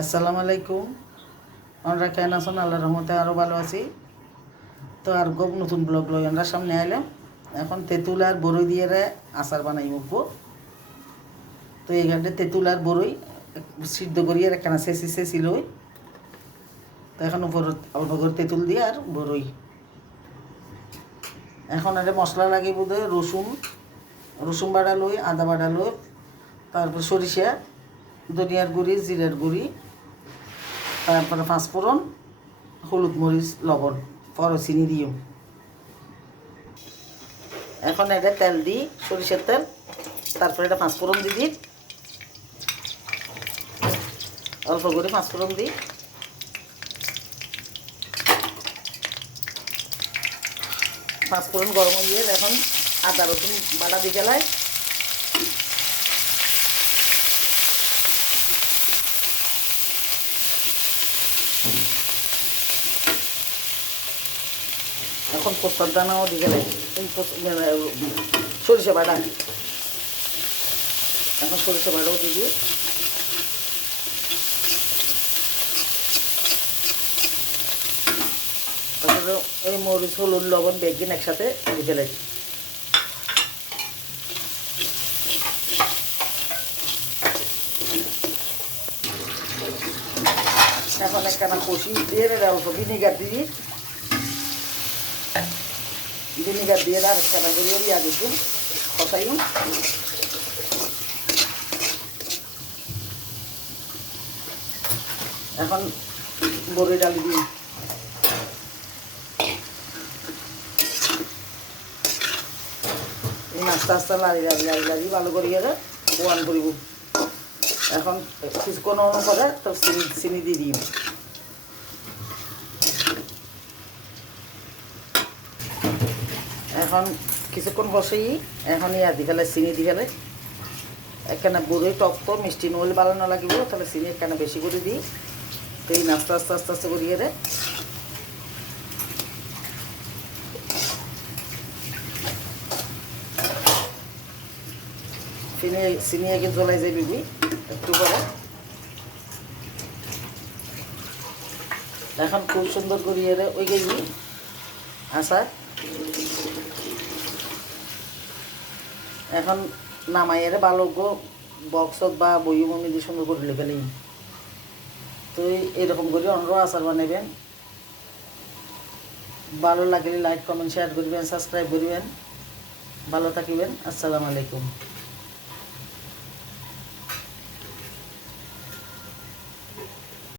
আসসালামু আলাইকুম। আমরা কেন আছেন? আল্লাহর রহমতে আরও ভালো আছি। তো আর খুব নতুন ব্লগ লই আমরা সামনে আইলাম। এখন তেঁতুল আর বড়ই দিয়ে আচার বানাই মুখবো। তো এইখানটা তেঁতুল আর বড়ই সিদ্ধ করিয়ে একখানা চেঁচি লই। তো এখন উপর অল্প করে তেঁতুল দিয়ে আর বড়ই। এখন এটা মশলা লাগিব রসুন বাটা লই, আদা বাটা লই, তারপর সরিষা, ধনিয়ার গুঁড়ি, জিরার গুঁড়ি, তারপরে পাঁচফোড়ন, হলুদ মরিচ, লবণ, পরে চিনি দিও। এখন এটা তেল দিই, সরিষার তেল, তারপরে এটা পাঁচফোড়ন দিই, অল্প করে পাঁচফোড়ন দিই। পাঁচফোড়ন গরম হয়ে এখন আদা রসুন বাটা দিয়ে গেলায়। এখন পোস্তার দানাও দিয়ে গেলে সরিষা বাটা, এখন সরিষা বাটাও দিবি। তারপরে ওই মরিচ, হলুদ, লবণ বেগিন একসাথে দিয়ে ফেলে। এখন একখানা কষি দিয়ে অল্প ভিনিগার দিবি। ভিনিগার দিয়ে আর একখানা করে দিয়া দিবি, কষাইম। এখন বড়ি ডাল দিবি। আস্তে আস্তে লাড়ি ভালো করিয়ে বোয়ান করিব। এখন কিছুক্ষণ পরে তো চিনি দিয়ে দিই। এখন কিছুক্ষণ বসেই এখন দি ফেলে চিনি দিয়ে ফেলে। একখানা বড়ই টক তো মিষ্টি নহলে ভালো না লাগিব, তাহলে চিনি একখানা বেশি করে দিই। তো এই আস্তে আস্তে আস্তে আস্তে করিয়ে চিনি আগে জ্বলাই যাবি একটু পরে। এখন খুব সুন্দর করিয়ে ওই গেছি আচার। এখন নামাইয়ের ভালো বক্সত বা বইয়ের মধ্যে সুন্দর করে ফেলি। তো এইরকম করে অন্যরাও আচার বানাবেন। ভালো লাগলে লাইক, কমেন্ট, শেয়ার করবেন, সাবস্ক্রাইব করবেন। ভালো থাকিবেন। আসসালামু আলাইকুম।